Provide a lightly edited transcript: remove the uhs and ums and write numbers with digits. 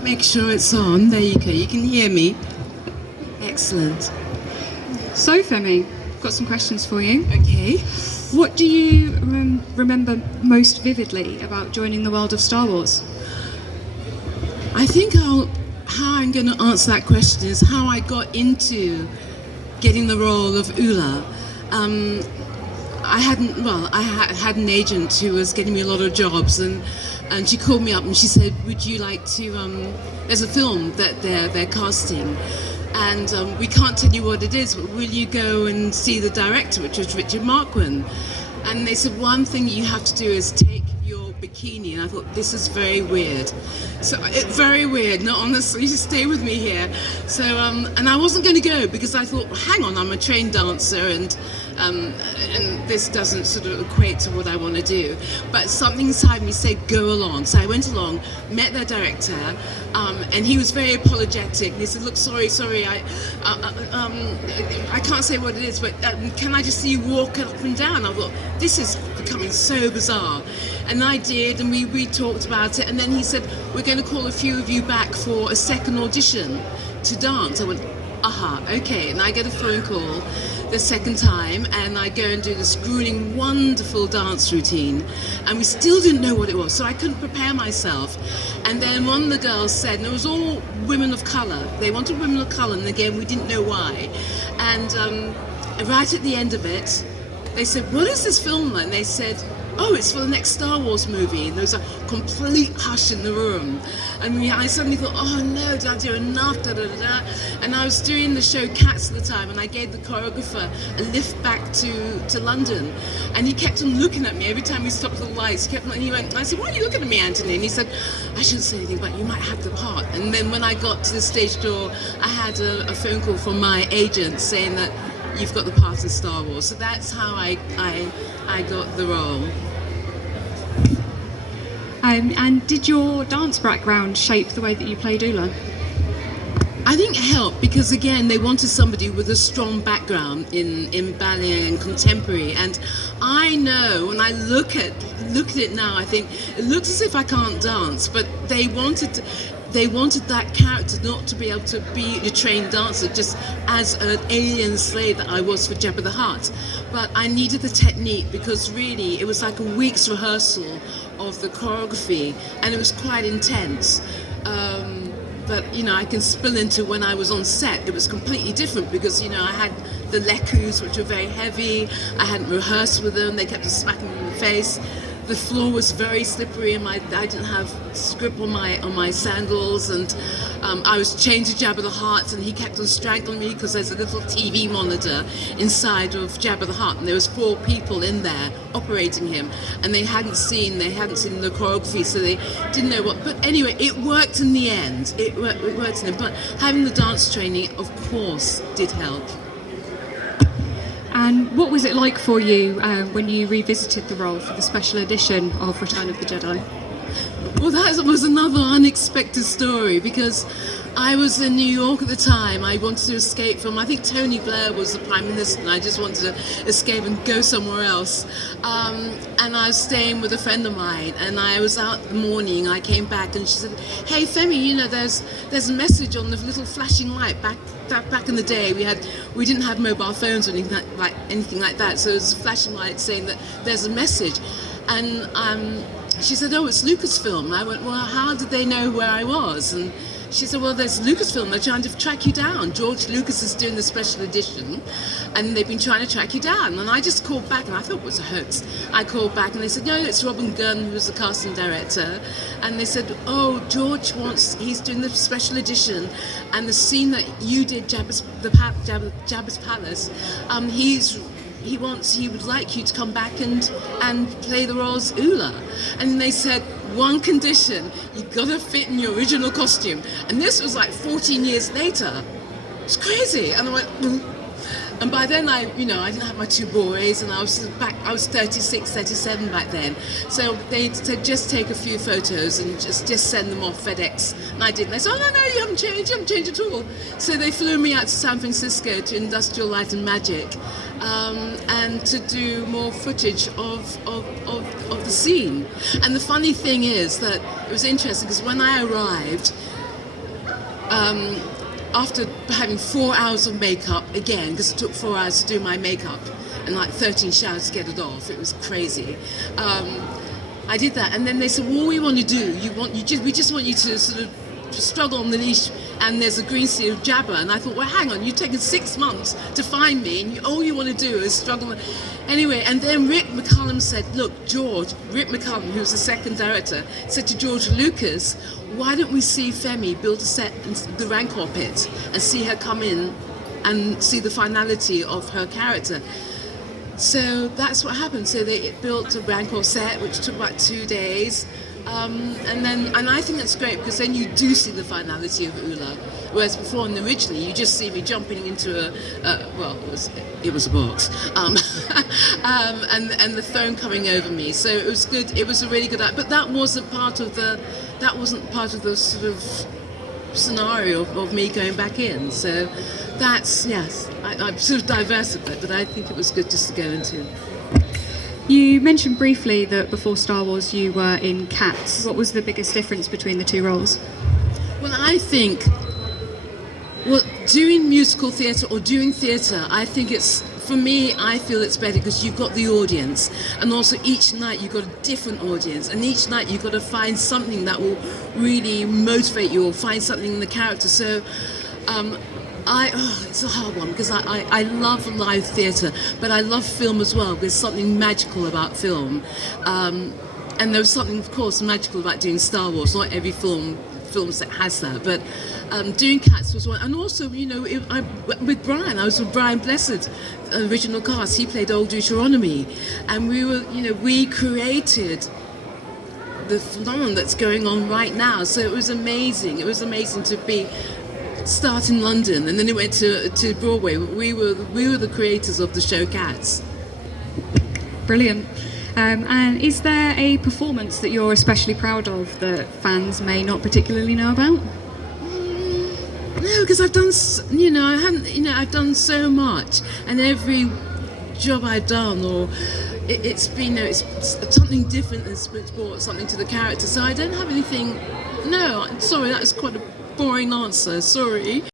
Just make sure it's on. There you go. You can hear me. Excellent. So, Femi, got some questions for you. Okay. What do you remember most vividly about joining the world of Star Wars? I think how I'm going to answer that question is how I got into getting the role of Ula. I had an agent who was getting me a lot of jobs, and she called me up and she said, would you like to, there's a film that they're casting, and we can't tell you what it is, but will you go and see the director, which was Richard Marquand? And they said, one thing you have to do is take your bikini. And I thought, this is very weird. So it's very weird. No, honestly, just stay with me here. So, and I wasn't going to go because I thought, well, hang on, I'm a trained dancer, and this doesn't sort of equate to what I want to do. But something inside me said, go along. So I went along, met their director, and he was very apologetic. And he said, look, sorry, I can't say what it is, but can I just see you walk up and down? I thought, this is becoming so bizarre. And I did, and we talked about it. And then he said, we're going to call a few of you back for a second audition to dance. I went, aha, okay. And I get a phone call the second time, and I go and do this grueling, wonderful dance routine, and we still didn't know what it was, so I couldn't prepare myself. And then one of the girls said, and it was all women of colour, they wanted women of colour, and again we didn't know why. And right at the end of it, they said, what is this film? And they said, oh, it's for the next Star Wars movie. And there was a complete hush in the room. And I suddenly thought, oh no, did I do enough? Da, da, da, da. And I was doing the show Cats at the time, and I gave the choreographer a lift back to London. And he kept on looking at me every time we stopped at the lights. He went, I said, why are you looking at me, Anthony? And he said, I shouldn't say anything, but you might have the part. And then when I got to the stage door, I had a phone call from my agent saying that you've got the part in Star Wars. So that's how I got the role. And did your dance background shape the way that you played Ula? I think it helped because, again, they wanted somebody with a strong background in ballet and contemporary. And I know when I look at it now, I think it looks as if I can't dance, but they wanted that character not to be able to be a trained dancer just as an alien slave that I was for Jabba the Hutt. But I needed the technique because really it was like a week's rehearsal of the choreography, and it was quite intense. But I can spill into when I was on set. It was completely different because I had the lekus, which were very heavy. I hadn't rehearsed with them. They kept just smacking me in the face. The floor was very slippery, and I didn't have grip on my sandals, and I was chained to Jabba the Hutt, and he kept on strangling me because there's a little TV monitor inside of Jabba the Hutt, and there was 4 people in there operating him, and they hadn't seen the choreography, so they didn't know what. But anyway, it worked in the end. It worked in the end. But having the dance training, of course, did help. And what was it like for you when you revisited the role for the special edition of Return of the Jedi? Well, that was another unexpected story because I was in New York at the time. I wanted to escape from, I think Tony Blair was the Prime Minister, and I just wanted to escape and go somewhere else. And I was staying with a friend of mine, and I was out in the morning. I came back and she said, hey Femi, there's a message on the little flashing light back in the day. We didn't have mobile phones or anything like that, so it was a flashing light saying that there's a message. And she said, oh, it's Lucasfilm. And I went, well, how did they know where I was? And she said, well, there's Lucasfilm. They're trying to track you down. George Lucas is doing the special edition, and they've been trying to track you down. And I just called back, and I thought it was a hoax. I called back, and they said, no, it's Robin Gunn, who was the casting director. And they said, oh, George he's doing the special edition, and the scene that you did, Jabba's Palace, he would like you to come back and play the role as Ula. And they said, one condition, you've got to fit in your original costume. And this was like 14 years later. It's crazy. And I went, and by then I didn't have my 2 boys, and I was 36, 37 back then. So they said, just take a few photos and just send them off FedEx. And I did. And they said, oh, no, you haven't changed at all. So they flew me out to San Francisco to Industrial Light and Magic, and to do more footage of the scene. And the funny thing is that it was interesting because when I arrived, after having 4 hours of makeup again, because it took 4 hours to do my makeup and like 13 showers to get it off. It was crazy. I did that, and then they said, "Well, what we want to do, we just want you to sort of struggle on the leash, and there's a green sea of jabber." And I thought, well, hang on, you've taken 6 months to find me, and all you want to do is struggle. Anyway, and then Rick McCallum said, "Look, Rick McCallum, who's the second director, said to George Lucas, why don't we see Femi build a set in the Rancor pit and see her come in and see the finality of her character?" So that's what happened. So they built a Rancor set, which took about 2 days. And I think that's great, because then you do see the finality of Ula, whereas before, and originally, you just see me jumping into it was a box, and the phone coming over me. So it was good. It was a really good. But that wasn't part of the sort of scenario of me going back in. So that's, yes, I'm sort of diverse a bit, but I think it was good just to go into. You mentioned briefly that before Star Wars you were in Cats. What was the biggest difference between the two roles? Well, I think, doing musical theatre or doing theatre, I think it's, for me, I feel it's better because you've got the audience, and also each night you've got a different audience, and each night you've got to find something that will really motivate you, or find something in the character. So it's a hard one, because I love live theatre, but I love film as well. There's something magical about film, and there was something, of course, magical about doing Star Wars. Not every film that has that, but doing Cats was one. And also, with Brian, I was with Brian Blessed, original cast. He played Old Deuteronomy, and we created the phenomenon that's going on right now. So it was amazing. It was amazing to start in London, and then it went to Broadway. We were the creators of the show Cats. Brilliant. And is there a performance that you're especially proud of that fans may not particularly know about? No, because I've done, I've done so much, and every job I've done, or it's been, it's something different that's brought something to the character. So I don't have anything. No, sorry, that was quite a boring answer. Sorry.